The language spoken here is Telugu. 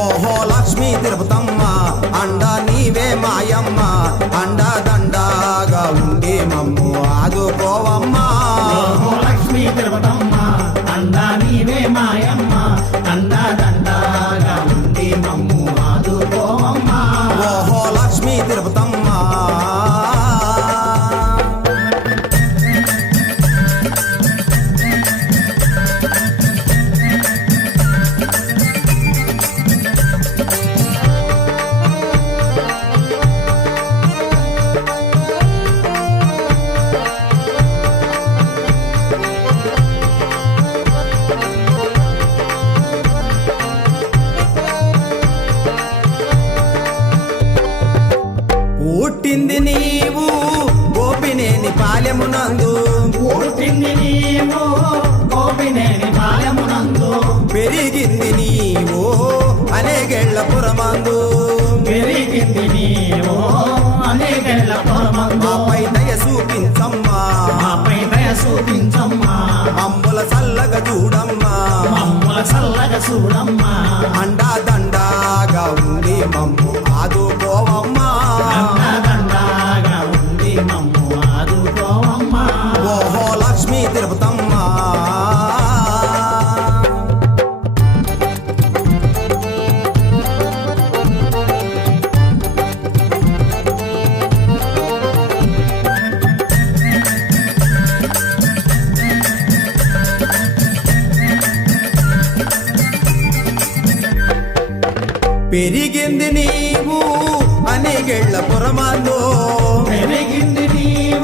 ఓహో లక్ష్మీ తిరుపతమ్మ అండా నీవే మాయమ్మ అండా దండాగా ఉండి మమ్ము ఆదుకోవమ్మా. ఓహో లక్ష్మీ తిరుపతమ్మ అండా నీవే మాయమ్మ అండా దండాగా ఉండి మమ్ము ఆదుకోవమ్మా. ఓహో లక్ష్మీ తిరుపతమ్మ పుట్టింది నీవు గోపినేని పాలెమునందు పుట్టింది నీవు గోపినేని పాలెమునందు పెరిగింది నీవు అనేగేళ్ల పురమందు పెరిగింది నీవు అనేకేళ్ల పురమందు మాపై దయ చూపించమ్మా మాపై దయ చూపించమ్మా మమ్ముల చల్లగా చూడమ్మా మమ్ముల చల్లగా చూడమ్మా అండా దండాగా ఉంది మమ్ము ఆదుకోవమ్మా. అండా దండాగా ఉండి మమ్ము ఆదుకోవమ్మా. ఓహో లక్ష్మీ తిరుపతమ్మ పెరిగింది నీవు అనేగేళ్ల పురమందు పెరిగింది నీవు